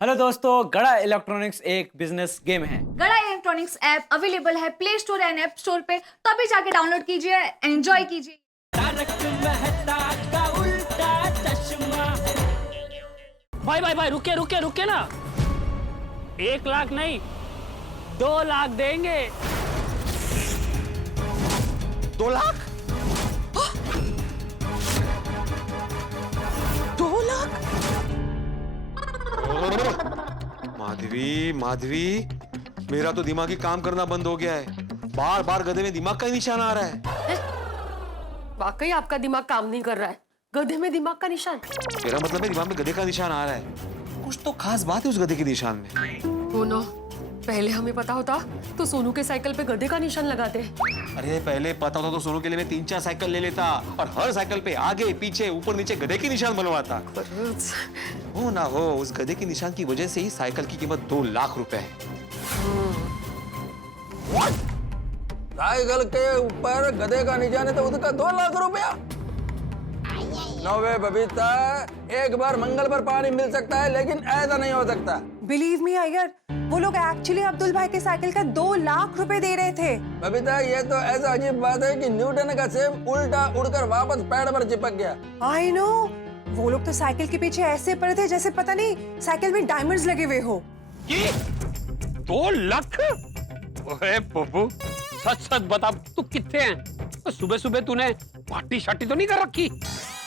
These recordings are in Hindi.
हेलो दोस्तों, गड़ा इलेक्ट्रॉनिक्स एक बिजनेस गेम है। गड़ा इलेक्ट्रॉनिक्स ऐप अवेलेबल है play store and app store पे, तो अभी जाके डाउनलोड कीजिए, एंजॉय कीजिए। भाई भाई भाई रुके रुके रुके ना। 1 लाख नहीं, 2 लाख देंगे। 2 लाख? 2 लाख? माधवी माधवी, मेरा तो दिमागी काम करना बंद हो गया है। बार बार गधे में दिमाग का ही निशान आ रहा है। वाकई आपका दिमाग काम नहीं कर रहा है। गधे में दिमाग का निशान? मेरा मतलब है दिमाग में गधे का निशान आ रहा है। कुछ तो खास बात है उस गधे के निशान में। ओ नो, पहले हमें पता होता तो सोनू के साइकिल पे गधे का निशान लगाते। अरे पहले पता होता तो सोनू के लिए मैं 3-4 साइकिल ले लेता और हर साइकिल पे आगे पीछे ऊपर नीचे गधे के निशान बनवाता। हो ना हो, उस गधे के निशान की वजह से ही साइकिल की कीमत 2 लाख रुपए है। साइकिल के ऊपर गधे का निशान है तो उसका 2 लाख रुपया। नौवे बबीता, एक बार मंगल पर पानी मिल सकता है लेकिन ऐसा नहीं हो सकता। बिलीव मी अय्यर, वो लोग एक्चुअली अब्दुल भाई के साइकिल का 2 लाख रुपए दे रहे थे। बबीता, ये तो ऐसा अजीब बात है कि न्यूटन का सेब उल्टा उड़कर वापस पेड़ पर चिपक गया। आई नो, वो लोग तो साइकिल के पीछे ऐसे पड़े थे जैसे पता नहीं साइकिल में डायमंड्स लगे हुए हो। 2 लाख? ओए पप्पू, सच सच बता, तू कितने हैं? तो सुबह सुबह तूने पार्टी शार्टी तो नहीं कर रखी?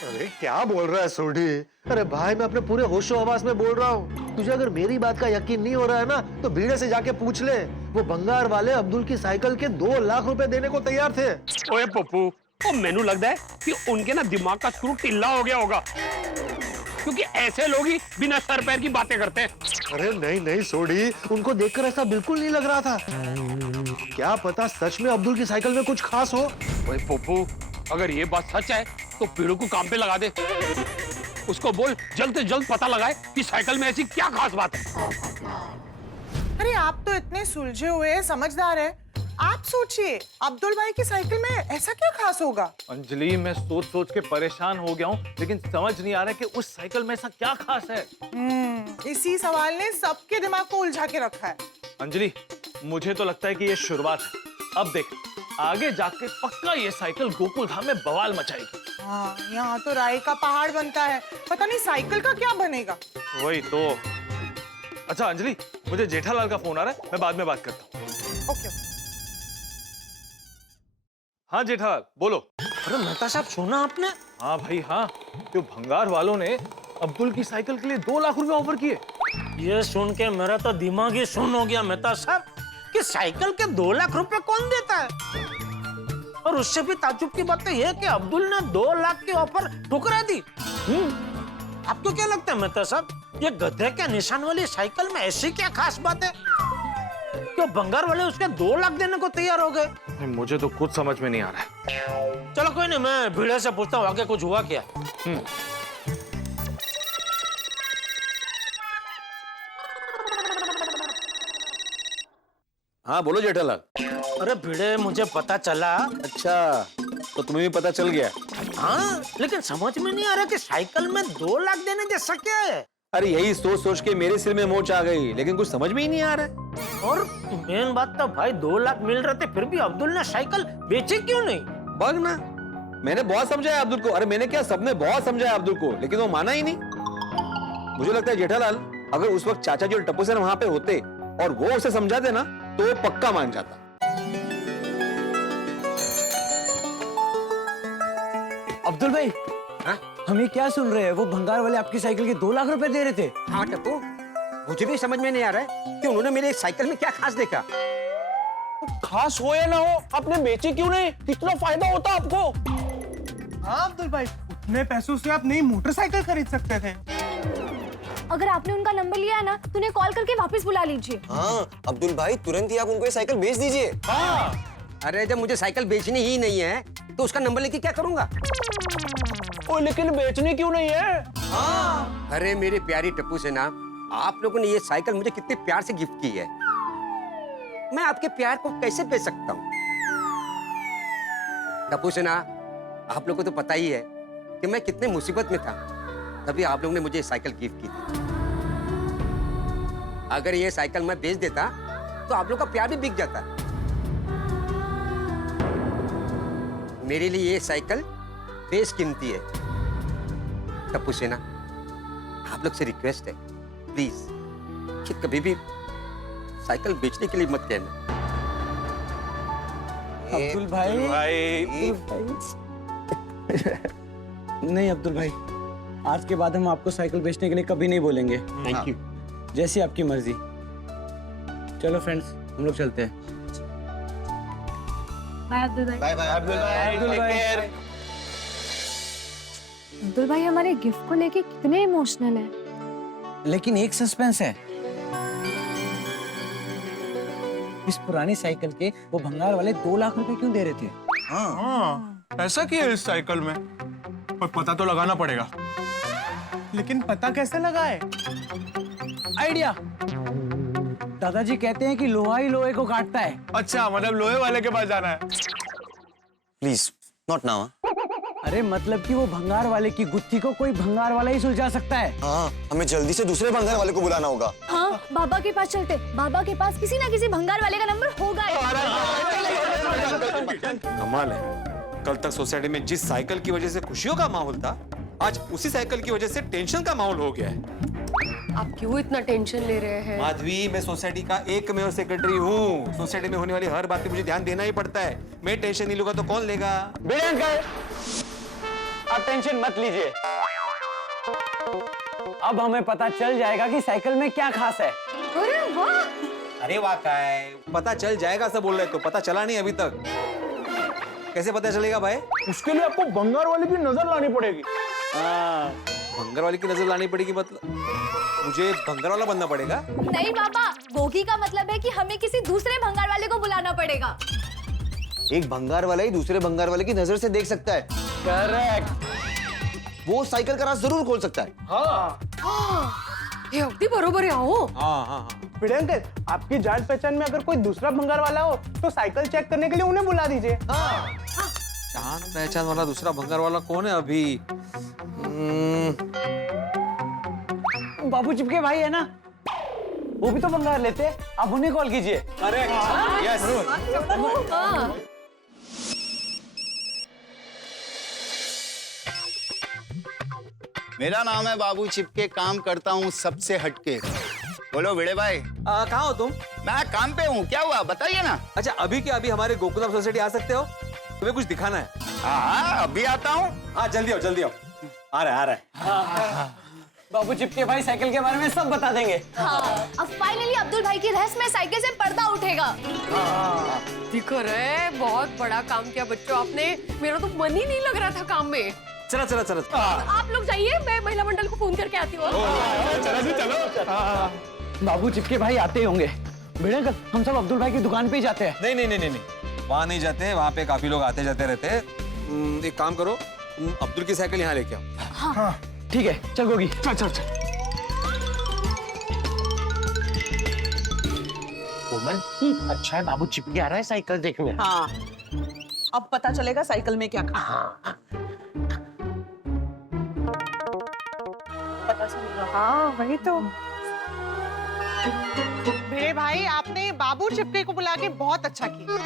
अरे क्या बोल रहा है सोडी? अरे भाई, मैं अपने पूरे होशो हवास में बोल रहा हूँ। तुझे अगर मेरी बात का यकीन नहीं हो रहा है ना, तो भीड़े से जाके पूछ ले। वो भंगार वाले अब्दुल की साइकिल के 2 लाख रुपए देने को तैयार थे। ओए पप्पू, तो मैनू लगता है कि उनके ना दिमाग का स्क्रू ढीला हो गया होगा, क्योंकि ऐसे लोग ही बिना सर पैर की बातें करते हैं। अरे नहीं नहीं सोडी, उनको देखकर ऐसा बिल्कुल नहीं लग रहा था। क्या पता सच में अब्दुल की साइकिल में कुछ खास हो। ओए पप्पू, अगर ये बात सच है तो पीड़ू को काम पे लगा दे। उसको बोल जल्द से जल्द पता लगाए कि साइकिल में ऐसी क्या खास बात है। अरे आप तो इतने सुलझे हुए हैं, समझदार है। आप सोचिए, अब्दुल भाई की साइकिल में ऐसा क्या खास होगा? अंजलि, मैं सोच सोच के परेशान हो गया हूँ, लेकिन समझ नहीं आ रहा कि उस साइकिल में ऐसा क्या खास है। इसी सवाल ने सबके दिमाग को उलझा के रखा है। अंजलि, मुझे तो लगता है कि ये शुरुआत है। अब देख, आगे जाके पक्का ये साइकिल गोकुल धाम में बवाल मचाएगी। हाँ, यहाँ तो राय का पहाड़ बनता है, पता नहीं साइकिल का क्या बनेगा। वही तो। अच्छा अंजलि, मुझे जेठालाल का फोन आ रहा है, मैं बाद में बात करता हूँ। ओके। हाँ जेठालाल, बोलो। अरे मेहता साहब, सुना आपने? हाँ भाई हाँ, जो भंगार वालों ने अब्दुल की साइकिल के लिए 2 लाख रुपए ऑफर किए। ये सुन के मेरा तो दिमाग ही सुन हो गया मेहता साहब, कि साइकिल के 2 लाख रुपए कौन देता है। और उससे भी ताज्जुब की बात तो यह है कि अब्दुल ने 2 लाख की ऑफर ठुकरा दी। आपको क्या लगता है मेहता साहब, ये गधे के निशान वाली साइकिल में ऐसी क्या खास बात है कि भंगार वाले उसके 2 लाख देने को तैयार हो गए? मुझे तो कुछ समझ में नहीं आ रहा है। चलो कोई नहीं, मैं भीड़े से पूछता हूँ आगे कुछ हुआ क्या। हाँ बोलो जेठालाल। अरे भिड़े, मुझे पता चला। अच्छा, तो तुम्हें भी पता चल गया? हाँ, लेकिन समझ में नहीं आ रहा कि साइकिल में 2 लाख देने जैसा क्या है। अरे यही सोच सोच के मेरे सिर में मोच आ गई, लेकिन कुछ समझ में ही नहीं आ रहा है। और मेन बात तो भाई 2 लाख मिल रहे थे, फिर भी अब्दुल ने साइकिल बेची क्यों नहीं? बग ना, मैंने बहुत समझाया अब्दुल को। अरे मैंने क्या, सबने बहुत समझाया अब्दुल को, लेकिन वो माना ही नहीं। मुझे लगता है जेठालाल, अगर उस वक्त चाचा जी और टप्पू सेन वहां पे होते और वो उसे समझाते ना, तो वो पक्का मान जाता। अब्दुल भाई, हम ये क्या सुन रहे हैं? वो भंगार वाले आपकी साइकिल के 2 लाख रुपए दे रहे थे। हाँ टप्पू, मुझे भी समझ में नहीं आ रहा है कि उन्होंने मेरे साइकिल में क्या खास देखा। खास हो या ना हो, आपने बेची क्यों नहीं? कितना फायदा होता आपको। हाँ अब्दुल भाई, उतने पैसों से आप नई मोटरसाइकिल खरीद सकते थे। अगर आपने उनका नंबर लिया है ना, तो उन्हें कॉल करके वापस बुला लीजिए। हाँ अब्दुल भाई, तुरंत ही आप उनको ये साइकिल बेच दीजिए। अरे जब मुझे साइकिल बेचनी ही नहीं है तो उसका नंबर लेके क्या करूंगा? ओ, लेकिन बेचनी क्यों नहीं है? अरे मेरी प्यारी टप्पू सेना, आप लोगों ने ये साइकिल मुझे कितने प्यार से गिफ्ट की है, मैं आपके प्यार को कैसे बेच सकता हूँ? टप्पू सेना, आप लोगों को तो पता ही है कि मैं कितने मुसीबत में था, तभी आप लोगों ने मुझे साइकिल गिफ्ट की थी। अगर ये साइकिल मैं बेच देता तो आप लोग का प्यार भी बिक जाता। मेरे लिए ये साइकिल बेशकीमती है। टप्पू सेना, आप लोग से रिक्वेस्ट है, प्लीज कि कभी भी साइकिल बेचने के लिए मत कहना। अब्दुल भाई नहीं अब्दुल भाई, आज के बाद हम आपको साइकिल बेचने के लिए कभी नहीं बोलेंगे। Thank you. जैसी आपकी मर्जी। चलो फ्रेंड्स, हम लोग चलते हैं। बाय अब्दुल भाई। बाय बाय अब्दुल भाई। अब्दुल भाई हमारे गिफ्ट को लेके कितने इमोशनल है। लेकिन एक सस्पेंस है, इस पुरानी साइकिल के वो भंगार वाले 2 लाख रुपए क्यों दे रहे थे? हाँ, ऐसा क्या है इस साइकिल में? पर पता तो लगाना पड़ेगा। लेकिन पता कैसे लगाए? आइडिया। दादाजी कहते हैं कि लोहा ही लोहे को काटता है। अच्छा, मतलब लोहे वाले के पास जाना है। Please not now. अरे मतलब कि वो भंगार वाले की गुत्थी को कोई भंगार वाला ही सुलझा सकता है। हाँ, हमें जल्दी से दूसरे भंगार वाले को बुलाना होगा। हाँ, बाबा के पास चलते। बाबा के पास किसी ना किसी भंगार वाले का नंबर होगा ही। कमाल है, कल तक सोसाइटी में जिस साइकिल की वजह से खुशियों का माहौल था, आज उसी साइकिल की वजह से टेंशन का माहौल हो गया है। आप क्यों इतना टेंशन ले रहे हैं? माधवी, मैं सोसाइटी का एकमेव सेक्रेटरी हूँ। सोसाइटी में होने वाली हर बात पे मुझे ध्यान देना ही पड़ता है। मैं टेंशन नहीं लूंगा तो कौन लेगा? बड़े अंकल, आप टेंशन मत लीजिए। अब हमें पता चल जाएगा कि साइकिल में क्या खास है। अरे वाह! अरे वाह का है, पता चल जाएगा सब बोल रहे, तो पता चला नहीं अभी तक। कैसे पता चलेगा भाई? उसके लिए आपको भंगार वाले की नजर लानी पड़ेगी। भंगार वाले की नजर लानी पड़ेगी मतलब मुझे भंगार वाला बनना पड़ेगा? नहीं बाबा, बोगी का मतलब है कि हमें किसी दूसरे भंगार वाले को बुलाना पड़ेगा। एक भंगार वाला ही दूसरे भंगार वाले की नजर से देख सकता है। करेक्ट। वो साइकिल का राज जरूर खोल सकता है। ये अगदी बरोबर है। आओ। हाँ। बड़े अंकल, आपकी जान पहचान में अगर कोई दूसरा भंगार वाला हो तो साइकिल चेक करने के लिए उन्हें बुला दीजिए। जान पहचान वाला दूसरा भंगार वाला कौन है अभी? बाबू चिपके भाई है ना, वो भी तो भंगार लेते हैं। आप उन्हें कॉल कीजिए। Correct, yes. हाँ। मेरा नाम है बाबू चिपके, काम करता हूँ सबसे हटके। बोलो भिड़े भाई। कहाँ हो तुम? मैं काम पे हूँ, क्या हुआ बताइए ना। अच्छा, अभी के अभी हमारे गोकुलम सोसाइटी आ सकते हो? तुम्हें कुछ दिखाना है। हाँ, अभी आता हूँ। हाँ, जल्दी आओ जल्दी आओ। आ रहा है। बाबू चिपके भाई साइकिल के बारे में सब बता देंगे। हाँ, अब फाइनली अब्दुल भाई की रहस्यमय साइकिल से पर्दा उठेगा। दिख रहा है, बहुत बड़ा काम किया बच्चों आपने। मेरा तो मन ही नहीं लग रहा था काम में। चला। आप लोग जाइए, मैं महिला मंडल को फोन करके आती हूँ। बाबू चिपके भाई आते ही होंगे। बड़े अंकल, हम सब अब्दुल भाई की दुकान पे ही जाते हैं। नहीं, वहाँ नहीं जाते। वहाँ पे काफी लोग आते जाते रहते हैं। एक काम करो, तुम अब्दुल की साइकिल यहाँ लेके आओ। हाँ, ठीक है, चल गोगी। चल। कोमल, अच्छा है बाबू चिपके आ रहा है साइकिल देखने। हाँ, अब पता चलेगा साइकिल में क्या खा। पता चलेगा। हाँ, वही तो। मेरे भाई, आपने बाबू चिपके को बुला के बहुत अच्छा किया।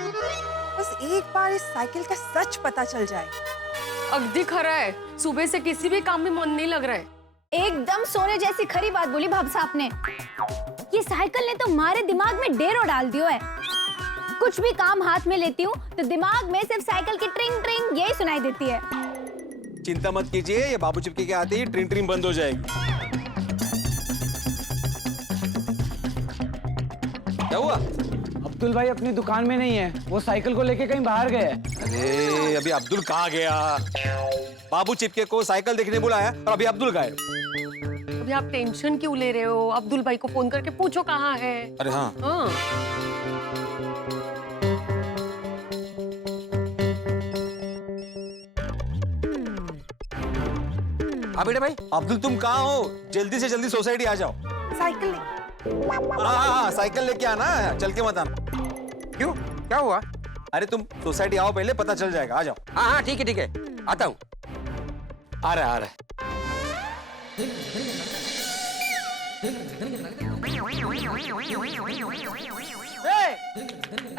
बस एक बार इस साइकिल का सच पता चल जाए। अगदी खरा है, सुबह से किसी भी काम में मन नहीं लग रहा है। एकदम सोने जैसी खरी बात बोली भाब साहब ने। ये साइकिल ने तो हमारे दिमाग में डेरो डाल दियो है। कुछ भी काम हाथ में लेती हूँ तो दिमाग में सिर्फ साइकिल की ट्रिंग ट्रिंग यही सुनाई देती है। चिंता मत कीजिए, ये बाबू चिपके के आते ही ट्रिंग बंद हो जाएगी। क्या हुआ? अब्दुल भाई अपनी दुकान में नहीं है, वो साइकिल को लेके कहीं बाहर गए हैं। अरे अभी अब्दुल कहाँ गया? बाबू चिपके को साइकिल देखने बुलाया और अभी अब्दुल गायब। अभी आप टेंशन क्यों ले रहे हो? अब्दुल भाई को फोन करके पूछो कहाँ है। अरे हाँ। हाँ बेटे भाई, अब्दुल तुम कहाँ हो? जल्दी से जल्दी सोसाइटी आ जाओ। साइकिल हाँ, साइकिल लेके आना, चल के मत आना। क्यों, क्या हुआ? अरे तुम सोसाइटी आओ पहले, पता चल जाएगा। आ जाओ। हाँ, ठीक है, आता हूँ। आ रहा है।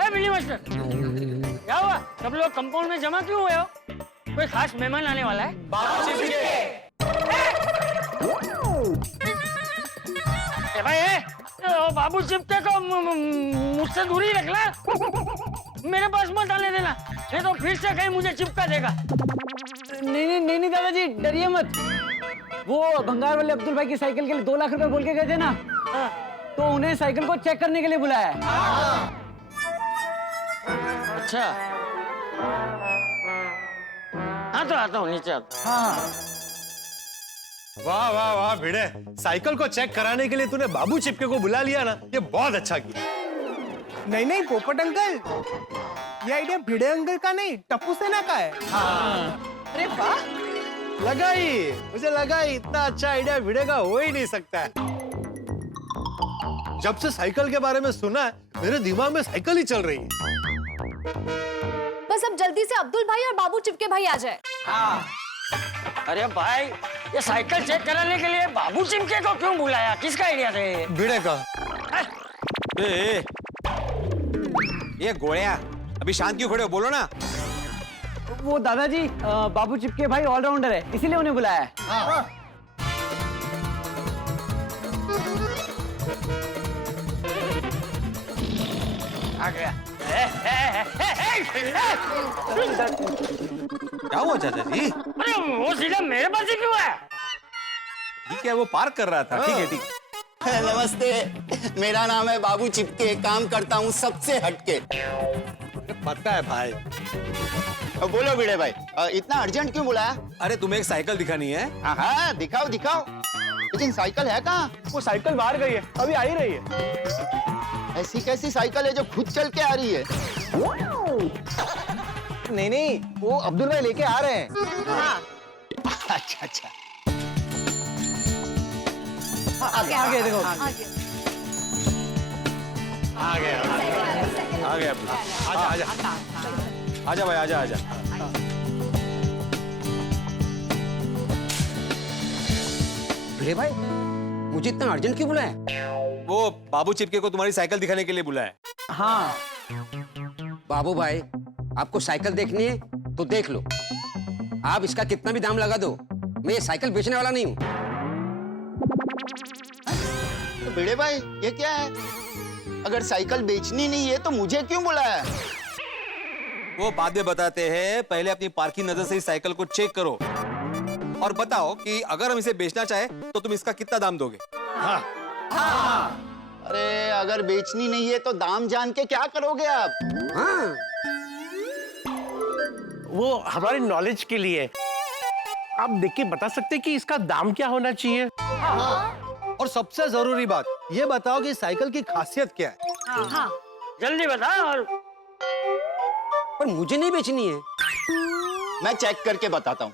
बिल्ली मास्टर, क्या हुआ? सब लोग कंपाउंड में जमा क्यों हुए हो? कोई खास मेहमान आने वाला है? बाबू चिपके को मुझसे दूरी रखना, मेरे पास मत आने देना, नहीं तो फिर से कहीं मुझे चिपका देगा। नहीं दादाजी, डरिए मत। वो भंगार वाले अब्दुल भाई की साइकिल के लिए 2 लाख रुपए बोल के गए थे ना, तो उन्हें साइकिल को चेक करने के लिए बुलाया है। अच्छा, हाँ तो आता हूँ, नीचे आता हूँ। हाँ। वाह वाह वाह भिड़े, साइकिल को चेक कराने के लिए तूने बाबू चिपके को बुला लिया ना, ये बहुत अच्छा किया। नहीं पोपट अंकल, ये आइडिया भिड़े अंकल का नहीं, टप्पू सेना का है। अरे वाह, मुझे लगा ही इतना अच्छा आइडिया भिड़े का हो ही नहीं सकता है। जब से साइकिल के बारे में सुना है, मेरे दिमाग में साइकिल ही चल रही है। बस अब जल्दी से अब्दुल भाई और बाबू चिपके भाई आ जाए। अरे भाई, ये साइकिल चेक कराने के लिए बाबू चिमके को क्यों बुलाया? किसका आइडिया था ये? भिड़े का। ये गोड़िया, अभी शांत क्यों खड़े हो, बोलो ना। वो दादाजी, बाबू चिपके भाई ऑलराउंडर है, इसीलिए उन्हें बुलाया है। आ गया। क्या हुआ चाचा जी? अरे वो सीधा मेरे पास ही क्यों है? ठीक है, वो पार्क कर रहा था। ठीक है, ठीक है। नमस्ते, मेरा नाम है बाबू चिपके, काम करता हूँ सबसे हटके। पता है भाई। बोलो भिड़े भाई, इतना अर्जेंट क्यों बुलाया? अरे तुम्हें एक साइकिल दिखानी है। हाँ, दिखाओ दिखाओ, लेकिन साइकिल है कहाँ? वो साइकिल बाहर गई है, अभी आ ही रही है। ऐसी कैसी साइकिल है जो खुद चल के आ रही है? नहीं, वो अब्दुल भाई लेके आ रहे हैं। अच्छा अच्छा, आगे देखो। आ गया आजा भाई, आजा। भिड़े भाई, मुझे इतना अर्जेंट क्यों बुलाया? वो बाबू चिपके को तुम्हारी साइकिल दिखाने के लिए बुलाया है। हाँ। बाबू भाई, आपको साइकिल देखनी है तो देख लो, आप इसका कितना भी दाम लगा दो, मैं ये साइकिल बेचने वाला नहीं हूँ। तो भिड़े भाई ये क्या है? अगर साइकिल बेचनी नहीं है तो मुझे क्यों बुलाया? वो बाद में बताते हैं, पहले अपनी पार्किंग नजर से इस साइकिल को चेक करो और बताओ कि अगर हम इसे बेचना चाहे तो तुम इसका कितना दाम दोगे। अरे अगर बेचनी नहीं है तो दाम जान के क्या करोगे आप? हाँ, वो हमारी नॉलेज के लिए आप देख के बता सकते हैं कि इसका दाम क्या होना चाहिए। और सबसे जरूरी बात ये बताओ कि साइकिल की खासियत क्या है। जल्दी बता। और पर मुझे नहीं बेचनी है। मैं चेक करके बताता हूँ।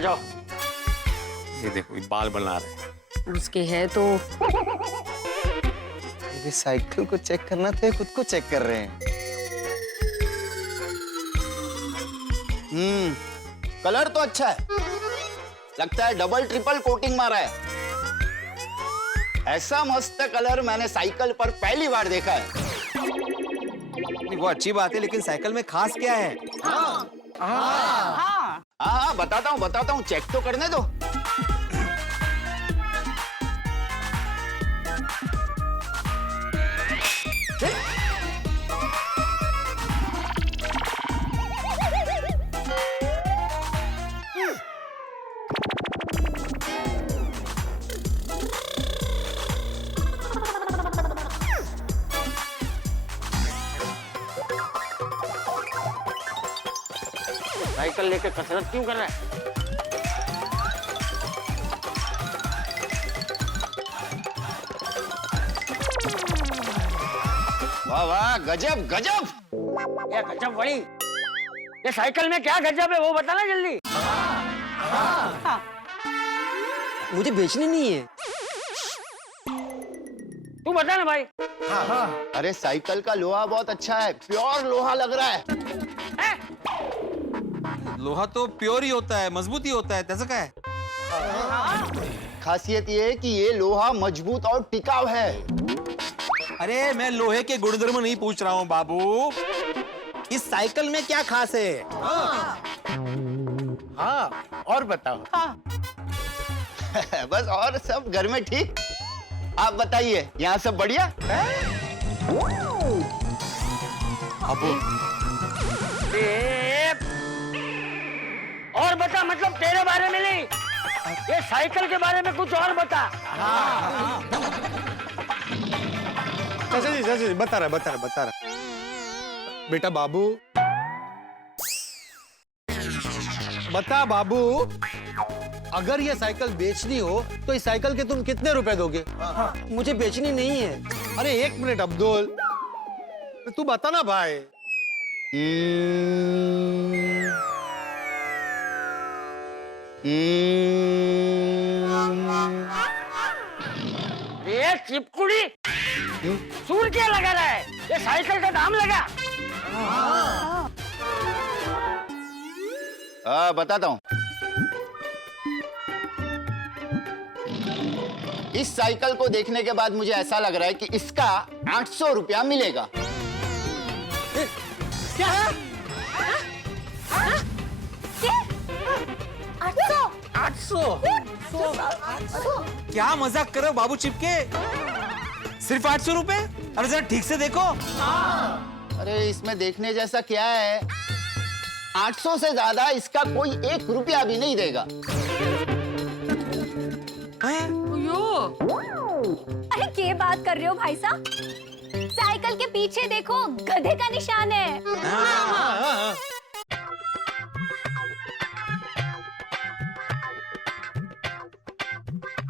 जाओ। ये देखो, ये बाल बना रहे हैं। उसके है तो ये साइकिल को चेक करना था, खुद को चेक कर रहे हैं। कलर तो अच्छा है, लगता है डबल ट्रिपल कोटिंग मारा है। ऐसा मस्त कलर मैंने साइकिल पर पहली बार देखा है। वो अच्छी बात है, लेकिन साइकिल में खास क्या है? हाँ, बताता हूँ, चेक तो करने दो। साइकिल लेके कसरत क्यों कर रहा है? वाह वाह, गजब गजब। ये गजब बड़ी, ये साइकिल में क्या गजब है वो बताना जल्दी। मुझे बेचनी नहीं है। तू बता ना भाई। अरे साइकिल का लोहा बहुत अच्छा है, प्योर लोहा लग रहा है। लोहा तो प्योर ही होता है, मजबूत ही होता है, त्याचं काय? खासियत ये है कि ये लोहा मजबूत और टिकाऊ है। अरे मैं लोहे के गुणधर्म नहीं पूछ रहा हूँ बाबू, इस साइकिल में क्या खास है? हाँ, और बताओ। बस और सब घर में ठीक। आप बताइए, यहाँ सब बढ़िया? बाबू और बता, मतलब तेरे बारे में नहीं, ये साइकिल के बारे में कुछ और बता। चाचा जी बता रहा बेटा बाबू, बता बाबू, अगर ये साइकिल बेचनी हो तो इस साइकिल के तुम कितने रुपए दोगे? मुझे बेचनी नहीं है। अरे एक मिनट अब्दुल, तू बता ना भाई। ये चिपकुड़ी सूर क्या लगा रहा है? ये साइकिल का दाम लगा। बताता हूँ। इस साइकिल को देखने के बाद मुझे ऐसा लग रहा है कि इसका 800 रुपया मिलेगा। क्या? 800? क्या मजाक कर रहे हो बाबू चिपके? सिर्फ 800 रुपए? अरे जरा ठीक से देखो। अरे इसमें देखने जैसा क्या है? 800 से ज्यादा इसका कोई 1 रुपया भी नहीं देगा। अरे क्या बात कर रहे हो भाई साहब? साइकिल के पीछे देखो, गधे का निशान है।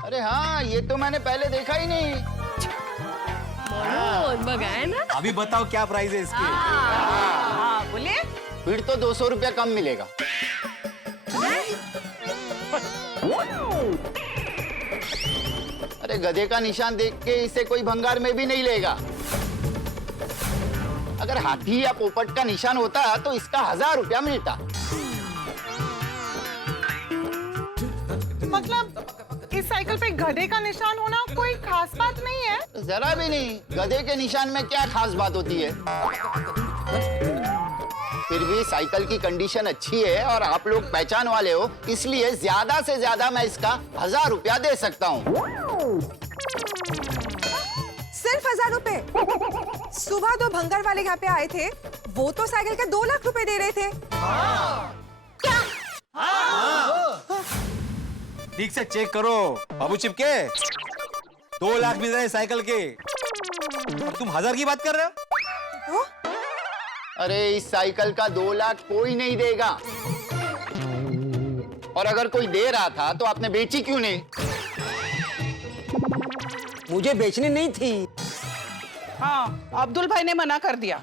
अरे हाँ, ये तो मैंने पहले देखा ही नहीं। बगाए ना। अभी बताओ क्या प्राइस है इसकी? बोलिए। फिर तो 200 रुपया कम मिलेगा। अरे गधे का निशान देख के इसे कोई भंगार में भी नहीं लेगा। अगर हाथी या पोपट का निशान होता तो इसका 1000 रुपया मिलता। मतलब इस साइकिल पे गधे का निशान होना कोई खास बात नहीं है? जरा भी नहीं। गधे के निशान में क्या खास बात होती है? फिर भी साइकिल की कंडीशन अच्छी है और आप लोग पहचान वाले हो, इसलिए ज्यादा से ज्यादा मैं इसका 1000 रुपया दे सकता हूँ। सिर्फ 1000 रुपए? सुबह 2 भंगार वाले यहाँ पे आए थे, वो तो साइकिल के 2 लाख रुपए दे रहे थे। क्या? ठीक से चेक करो बाबू चिपके, 2 लाख मिल रहे हैं साइकिल के, और तुम 1000 की बात कर रहे हो? तो? अरे इस साइकिल का 2 लाख कोई नहीं देगा। और अगर कोई दे रहा था तो आपने बेची क्यों नहीं? मुझे बेचनी नहीं थी। हाँ, अब्दुल भाई ने मना कर दिया।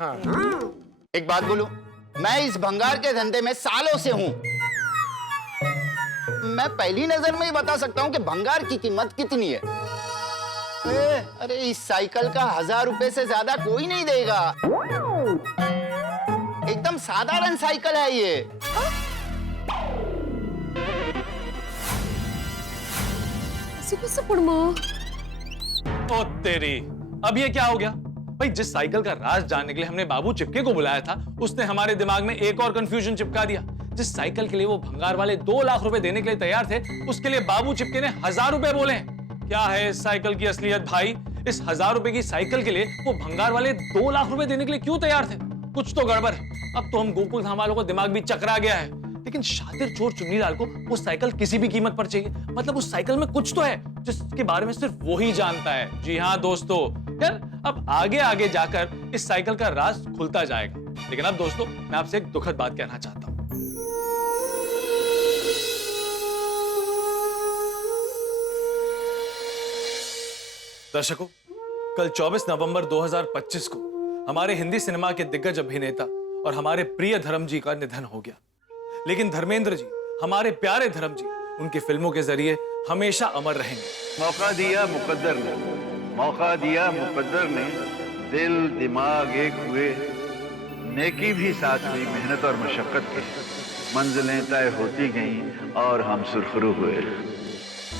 एक बात बोलूं, मैं इस भंगार के धंधे में सालों से हूं। मैं पहली नजर में ही बता सकता हूं कि भंगार की कीमत कितनी है। अरे इस साइकिल का 1000 रुपए से ज्यादा कोई नहीं देगा। एकदम साधारण साइकिल है ये। ओ तेरी, अब ये क्या हो गया भाई? जिस साइकिल का राज जानने के लिए हमने बाबू चिपके को बुलाया था, उसने हमारे दिमाग में एक और कंफ्यूजन चिपका दिया। जिस साइकिल के लिए वो भंगार वाले 2 लाख रुपए देने के लिए तैयार थे, उसके लिए बाबू चिपके ने 1000 रुपए बोले। क्या है इस साइकिल की असलियत भाई? इस 1000 रुपए की साइकिल के लिए वो भंगार वाले 2 लाख रुपए देने के लिए क्यों तैयार थे? कुछ तो गड़बड़ है। अब तो हम गोकुल धाम वालों को दिमाग भी चकरा गया है। लेकिन शातिर चोर चुन्नीलाल को वो साइकिल किसी भी कीमत पर चाहिए। मतलब उस साइकिल में कुछ तो है जिसके बारे में सिर्फ वो ही जानता है। जी हाँ दोस्तों, यार अब आगे आगे जाकर इस साइकिल का राज खुलता जाएगा। लेकिन अब दोस्तों, मैं आपसे एक दुखद बात कहना चाहता हूं। दर्शकों, कल 24 नवंबर 2025 को हमारे हिंदी सिनेमा के दिग्गज अभिनेता और हमारे प्रिय धर्म जी का निधन हो गया। लेकिन धर्मेंद्र जी, हमारे प्यारे धर्म जी, उनकी फिल्मों के जरिए हमेशा अमर रहेंगे। मौका दिया मुकद्दर ने, मौका दिया मुकद्दर ने, दिल दिमाग एक हुए, नेकी भी साथ हुई, मेहनत और मशक्कत की, मंजिलें तय होती गईं और हम सुरखरू हुए।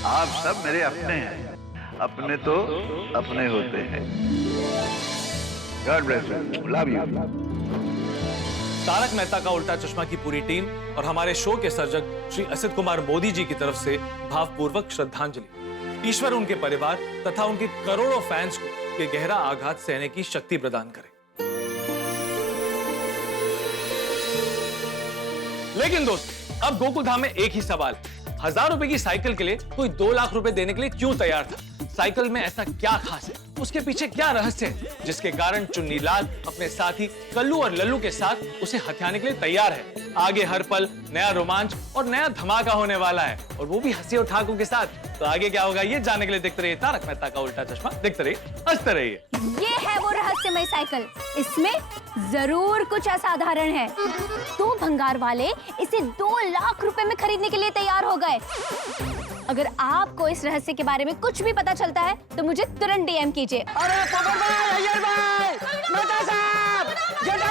आप सब मेरे अपने हैं, अपने तो अपने होते हैं। God bless you. Love you. Tarak Mehta का उल्टा चश्मा की पूरी टीम और हमारे शो के सर्जक श्री असित कुमार मोदी जी की तरफ से भावपूर्वक श्रद्धांजलि। ईश्वर उनके परिवार तथा उनके करोड़ों फैंस को ये गहरा आघात सहने की शक्ति प्रदान करे। लेकिन दोस्त, अब गोकुलधाम में एक ही सवाल, 1000 रुपए की साइकिल के लिए कोई 2 लाख रुपए देने के लिए क्यों तैयार था? साइकिल में ऐसा क्या खास है? उसके पीछे क्या रहस्य है जिसके कारण चुन्नीलाल अपने साथी कल्लू और लल्लू के साथ उसे हथियाने के लिए तैयार है? आगे हर पल नया रोमांच और नया धमाका होने वाला है, और वो भी हंसी और ठाकों के साथ। तो आगे क्या होगा ये जानने के लिए देखते रहिए तारक मेहता का उल्टा चश्मा। देखते रहिए, हंसते रहिए। ये है वो रहस्यमय साइकिल, इसमें जरूर कुछ असाधारण है। 2 भंगार वाले इसे 2 लाख रुपए में खरीदने के लिए तैयार हो गए। अगर आपको इस रहस्य के बारे में कुछ भी पता चलता है तो मुझे तुरंत डीएम कीजिए। अरे पकड़ भाई, अय्यर भाई, मेहता साहब, जेठा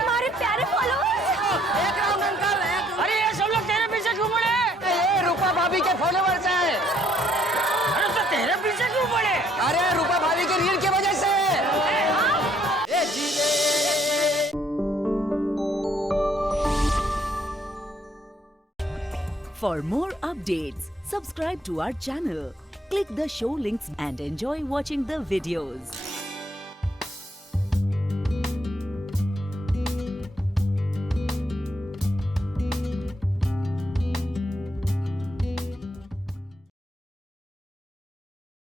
हमारे प्यारे फॉलोअर्स, अरे ये सब लोग तेरे पीछे क्यों पड़े? ये रूपा भाभी के फॉलोअर्स हैं। अरे तो तेरे पीछे क्यों पड़े? अरे रूपा भाभी के रील की वजह से। For more updates, subscribe to our channel, click the show links and enjoy watching the videos.